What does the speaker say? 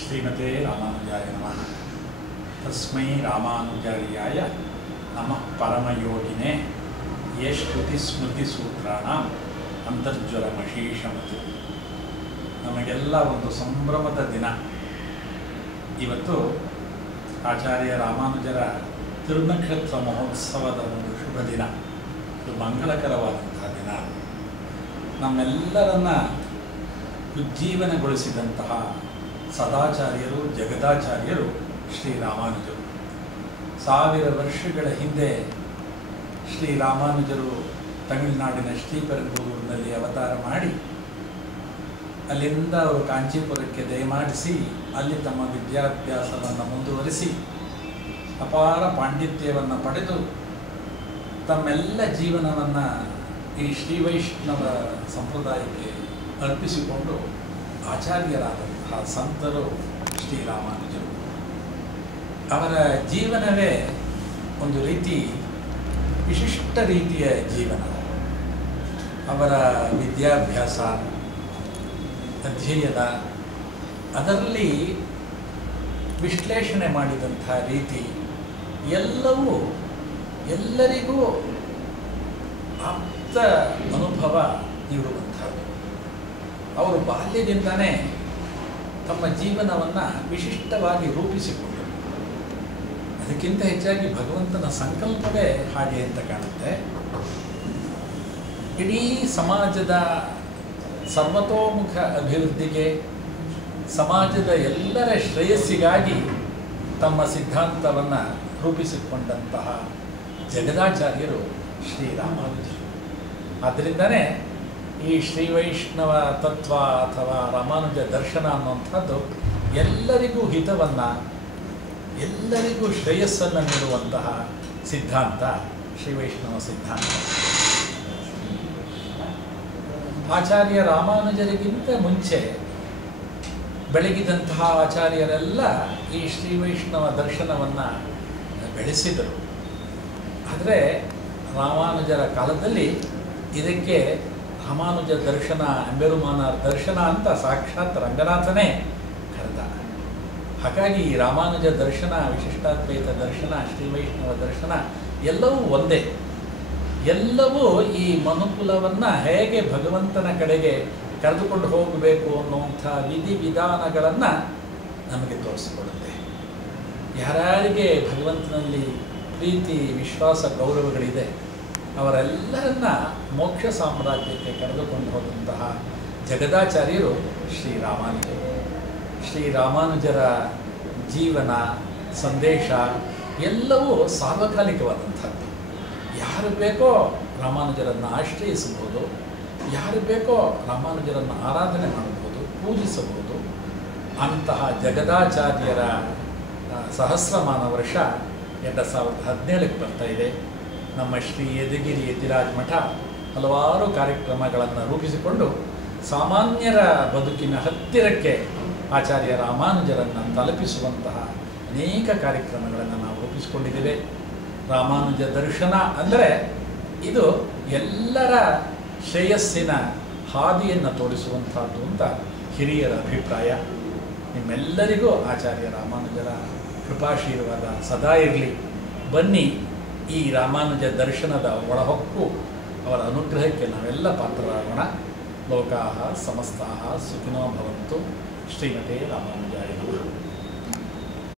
ಶ್ರೀಮತೆ ರಾಮಾನುಜಾಯ ನಮಃ. ತಸ್ಮೈ ರಾಮಾನುಜಾರ್ಯಾಯ ನಮಃ ಪರಮಯೋಗಿನೇ ಯೇ ಶ್ರುತಿ ಸ್ಮೃತಿ ಸೂತ್ರಾಣಾಂ ಅಂತರ್ಜ್ವರಮಶೀಷಮತು. ನಮಗೆಲ್ಲ ಒಂದು ಸಂಭ್ರಮದ ದಿನ. ಇವತ್ತು ಆಚಾರ್ಯ ರಾಮಾನುಜರ ತಿರುನಕ್ಷತ್ರ ಮಹೋತ್ಸವದ ಒಂದು ಶುಭ ದಿನ. ಇದು ಮಂಗಳಕರವಾದಂತಹ ದಿನ. ನಮ್ಮೆಲ್ಲರನ್ನ ಉಜ್ಜೀವನಗೊಳಿಸಿದಂತಹ ಸದಾಚಾರ್ಯರು, ಜಗದಾಚಾರ್ಯರು ಶ್ರೀರಾಮಾನುಜರು. 1000 ವರ್ಷಗಳ ಹಿಂದೆ ಶ್ರೀರಾಮಾನುಜರು ತಮಿಳುನಾಡಿನ ಶ್ರೀಪೆರಂಬೂರಿನಲ್ಲಿ ಅವತಾರ ಮಾಡಿ ಅಲ್ಲಿಂದ ಅವರು ಕಾಂಚೀಪುರಕ್ಕೆ ದಯಮಾಡಿಸಿ ಅಲ್ಲಿ ತಮ್ಮ ವಿದ್ಯಾಭ್ಯಾಸವನ್ನು ಮುಂದುವರಿಸಿ ಅಪಾರ ಪಾಂಡಿತ್ಯವನ್ನು ಪಡೆದು ತಮ್ಮೆಲ್ಲ ಜೀವನವನ್ನು ಈ ಶ್ರೀವೈಷ್ಣವ ಸಂಪ್ರದಾಯಕ್ಕೆ ಅರ್ಪಿಸಿಕೊಂಡು ಆಚಾರ್ಯರಾದಂತಹ ಸಂತರು ಶ್ರೀರಾಮಾನುಜರು. ಅವರ ಜೀವನವೇ ಒಂದು ರೀತಿ ವಿಶಿಷ್ಟ ರೀತಿಯ ಜೀವನ. ಅವರ ವಿದ್ಯಾಭ್ಯಾಸ, ಅಧ್ಯಯನ, ಅದರಲ್ಲಿ ವಿಶ್ಲೇಷಣೆ ಮಾಡಿದಂಥ ರೀತಿ ಎಲ್ಲವೂ ಎಲ್ಲರಿಗೂ ಆಪ್ತ ಅನುಭವ ನೀಡುವಂಥದ್ದು. ಅವರು ಬಾಲ್ಯದಿಂದಲೇ ತಮ್ಮ ಜೀವನವನ್ನು ವಿಶಿಷ್ಟವಾಗಿ ರೂಪಿಸಿಕೊಂಡರು. ಅದಕ್ಕಿಂತ ಹೆಚ್ಚಾಗಿ ಭಗವಂತನ ಸಂಕಲ್ಪವೇ ಹಾಗೆ ಅಂತ ಕಾಣುತ್ತೆ. ಇಡೀ ಸಮಾಜದ ಸರ್ವತೋಮುಖ ಅಭಿವೃದ್ಧಿಗೆ, ಸಮಾಜದ ಎಲ್ಲರ ಶ್ರೇಯಸ್ಸಿಗಾಗಿ ತಮ್ಮ ಸಿದ್ಧಾಂತವನ್ನು ರೂಪಿಸಿಕೊಂಡಂತಹ ಜಗದಾಚಾರ್ಯರು ಶ್ರೀರಾಮಾನುಜರು. ಆದ್ದರಿಂದನೇ ಈ ಶ್ರೀವೈಷ್ಣವ ತತ್ವ ಅಥವಾ ರಾಮಾನುಜ ದರ್ಶನ ಅನ್ನುವಂಥದ್ದು ಎಲ್ಲರಿಗೂ ಹಿತವನ್ನು, ಎಲ್ಲರಿಗೂ ಶ್ರೇಯಸ್ಸನ್ನು ನೀಡುವಂತಹ ಸಿದ್ಧಾಂತ ಶ್ರೀವೈಷ್ಣವ ಸಿದ್ಧಾಂತ. ಆಚಾರ್ಯ ರಾಮಾನುಜರಿಗಿಂತ ಮುಂಚೆ ಬೆಳಗಿದಂತಹ ಆಚಾರ್ಯರೆಲ್ಲ ಈ ಶ್ರೀವೈಷ್ಣವ ದರ್ಶನವನ್ನು ಬೆಳೆಸಿದರು. ಆದರೆ ರಾಮಾನುಜರ ಕಾಲದಲ್ಲಿ ಇದಕ್ಕೆ ರಾಮಾನುಜ ದರ್ಶನ, ಅಂಬೆರುಮಾನಾರ್ ದರ್ಶನ ಅಂತ ಸಾಕ್ಷಾತ್ ರಂಗನಾಥನೇ ಕರೆದ. ಹಾಗಾಗಿ ರಾಮಾನುಜ ದರ್ಶನ, ವಿಶಿಷ್ಟಾದ್ವೈತ ದರ್ಶನ, ಶ್ರೀವೈಷ್ಣವ ದರ್ಶನ ಎಲ್ಲವೂ ಒಂದೇ. ಎಲ್ಲವೂ ಈ ಮನುಕುಲವನ್ನು ಹೇಗೆ ಭಗವಂತನ ಕಡೆಗೆ ಕರೆದುಕೊಂಡು ಹೋಗಬೇಕು ಅನ್ನುವಂಥ ವಿಧಿವಿಧಾನಗಳನ್ನು ನಮಗೆ ತೋರಿಸಿಕೊಡುತ್ತೆ. ಯಾರ್ಯಾರಿಗೆ ಭಗವಂತನಲ್ಲಿ ಪ್ರೀತಿ, ವಿಶ್ವಾಸ, ಗೌರವಗಳಿದೆ ಅವರೆಲ್ಲರನ್ನ ಮೋಕ್ಷ ಸಾಮ್ರಾಜ್ಯಕ್ಕೆ ಕರೆದುಕೊಂಡು ಹೋದಂತಹ ಜಗದಾಚಾರ್ಯರು ಶ್ರೀರಾಮಾನುಜರು. ಶ್ರೀರಾಮಾನುಜರ ಜೀವನ, ಸಂದೇಶ ಎಲ್ಲವೂ ಸಾರ್ವಕಾಲಿಕವಾದಂಥದ್ದು. ಯಾರು ಬೇಕೋ ರಾಮಾನುಜರನ್ನು ಆಶ್ರಯಿಸಬಹುದು, ಯಾರು ಬೇಕೋ ರಾಮಾನುಜರನ್ನು ಆರಾಧನೆ ಮಾಡಬಹುದು, ಪೂಜಿಸಬಹುದು. ಅಂತಹ ಜಗದಾಚಾರ್ಯರ ಸಹಸ್ರಮಾನ ವರ್ಷ 2017ಕ್ಕೆ ಬರ್ತಾ ಇದೆ. ನಮ್ಮ ಶ್ರೀ ಯದಗಿರಿ ಯತಿರಾಜ್ ಮಠ ಹಲವಾರು ಕಾರ್ಯಕ್ರಮಗಳನ್ನು ರೂಪಿಸಿಕೊಂಡು ಸಾಮಾನ್ಯರ ಬದುಕಿನ ಹತ್ತಿರಕ್ಕೆ ಆಚಾರ್ಯ ರಾಮಾನುಜರನ್ನು ತಲುಪಿಸುವಂತಹ ಅನೇಕ ಕಾರ್ಯಕ್ರಮಗಳನ್ನು ನಾವು ರೂಪಿಸಿಕೊಂಡಿದ್ದೇವೆ. ರಾಮಾನುಜ ದರ್ಶನ ಅಂದರೆ ಇದು ಎಲ್ಲರ ಶ್ರೇಯಸ್ಸಿನ ಹಾದಿಯನ್ನು ತೋರಿಸುವಂಥದ್ದು ಅಂತ ಹಿರಿಯರ ಅಭಿಪ್ರಾಯ. ನಿಮ್ಮೆಲ್ಲರಿಗೂ ಆಚಾರ್ಯ ರಾಮಾನುಜರ ಕೃಪಾಶೀರ್ವಾದ ಸದಾ ಇರಲಿ. ಬನ್ನಿ, ಈ ರಾಮಾನುಜ ದರ್ಶನದ ಒಳಹೊಕ್ಕು, ಅವರ ಅನುಗ್ರಹಕ್ಕೆ ನಾವೆಲ್ಲ ಪಾತ್ರರಾಗೋಣ. ಲೋಕಾಃ ಸಮಸ್ತಾಃ ಸುಖಿನೋ ಭವಂತು. ಶ್ರೀಮತೆ ರಾಮಾನುಜಾಯ.